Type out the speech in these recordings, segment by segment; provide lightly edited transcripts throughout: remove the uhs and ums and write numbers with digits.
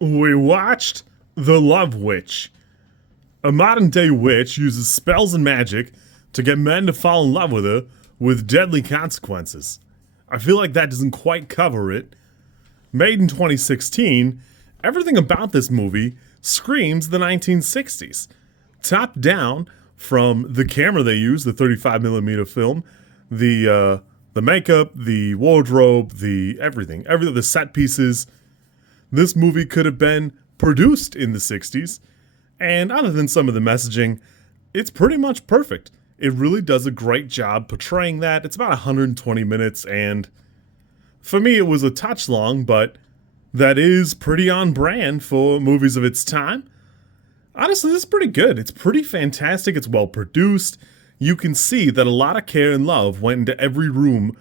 We watched The Love Witch. A modern day witch uses spells and magic to get men to fall in love with her with deadly consequences. I feel like that doesn't quite cover it. Made in 2016, everything about this movie screams the 1960s. Top down, from the camera they use, the 35mm film, the makeup, the wardrobe, the everything, the set pieces. This movie could have been produced in the 60s, and other than some of the messaging, it's pretty much perfect. It really does a great job portraying that. It's about 120 minutes, and for me, it was a touch long, but that is pretty on brand for movies of its time. Honestly, this is pretty good. It's pretty fantastic. It's well produced. You can see that a lot of care and love went into every room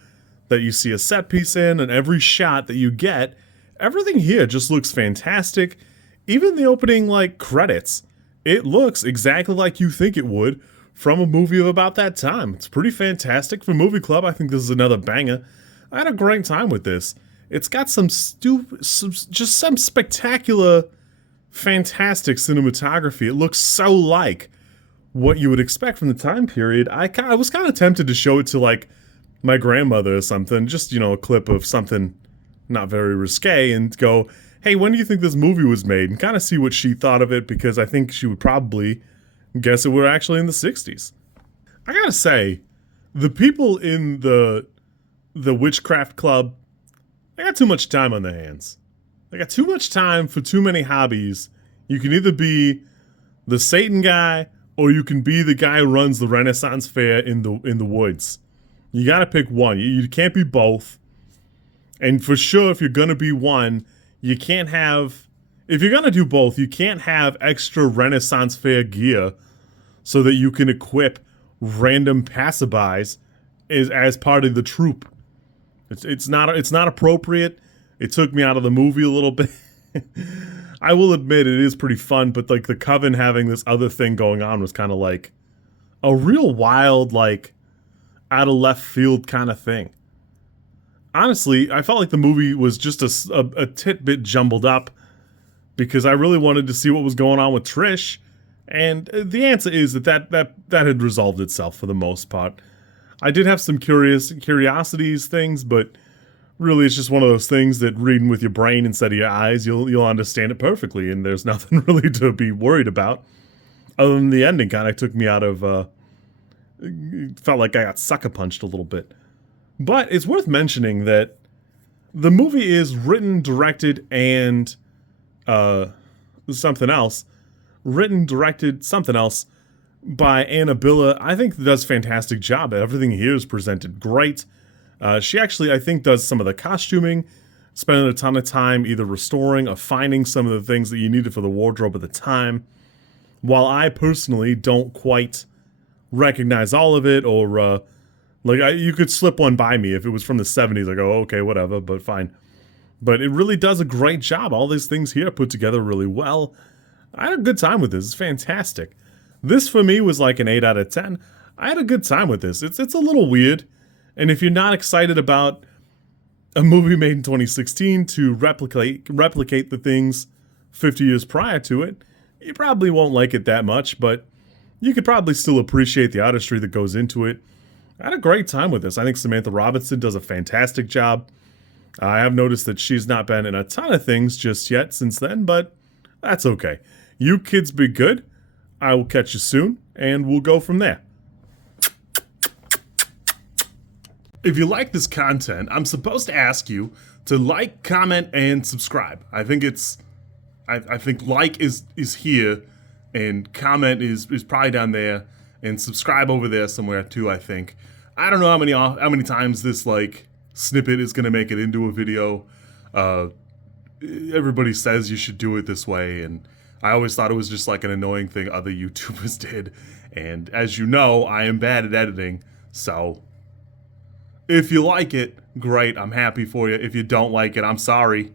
that you see a set piece in, and every shot that you get. Everything here just looks fantastic. Even the opening, credits, it looks exactly like you think it would from a movie of about that time. It's pretty fantastic. For Movie Club, I think this is another banger. I had a great time with this. It's got some spectacular, fantastic cinematography. It looks so like what you would expect from the time period. I was kind of tempted to show it to, my grandmother or something. Just, a clip of something not very risque, and go, hey, when do you think this movie was made? And kind of see what she thought of it, because I think she would probably guess it were actually in the 60s. I gotta say, the people in the witchcraft club, they got too much time on their hands. They got too much time for too many hobbies. You can either be the Satan guy, or you can be the guy who runs the Renaissance fair in the woods. You gotta pick one. You can't be both. And for sure, if you're gonna be one, you can't have... If you're gonna do both, you can't have extra Renaissance fair gear so that you can equip random passerbys as part of the troupe. It's not appropriate. It took me out of the movie a little bit. I will admit it is pretty fun, but the coven having this other thing going on was kind of like a real wild, out of left field kind of thing. Honestly, I felt like the movie was just a tidbit jumbled up, because I really wanted to see what was going on with Trish, and the answer is that had resolved itself for the most part. I did have some curiosities things, but really it's just one of those things that reading with your brain instead of your eyes, you'll understand it perfectly, and there's nothing really to be worried about. Other than the ending kind of took me out of, felt like I got sucker punched a little bit. But it's worth mentioning that the movie is written, directed, and something else by Anna Billa. I think does a fantastic job. Everything here is presented great. She actually, I think, does some of the costuming, spending a ton of time either restoring or finding some of the things that you needed for the wardrobe at the time. While I personally don't quite recognize all of it, or you could slip one by me if it was from the 70s. I go, okay, whatever, but fine. But it really does a great job. All these things here are put together really well. I had a good time with this. It's fantastic. This, for me, was like an 8 out of 10. I had a good time with this. It's a little weird. And if you're not excited about a movie made in 2016 to replicate the things 50 years prior to it, you probably won't like it that much, but you could probably still appreciate the artistry that goes into it. I had a great time with this. I think Samantha Robinson does a fantastic job. I have noticed that she's not been in a ton of things just yet since then, but that's okay. You kids be good. I will catch you soon, and we'll go from there. If you like this content, I'm supposed to ask you to like, comment, and subscribe. I think like is here, and comment is probably down there, and subscribe over there somewhere too, I think. I don't know how many times this snippet is gonna make it into a video. Everybody says you should do it this way, and I always thought it was just an annoying thing other YouTubers did. And as you know, I am bad at editing, so if you like it, great, I'm happy for you. If you don't like it, I'm sorry.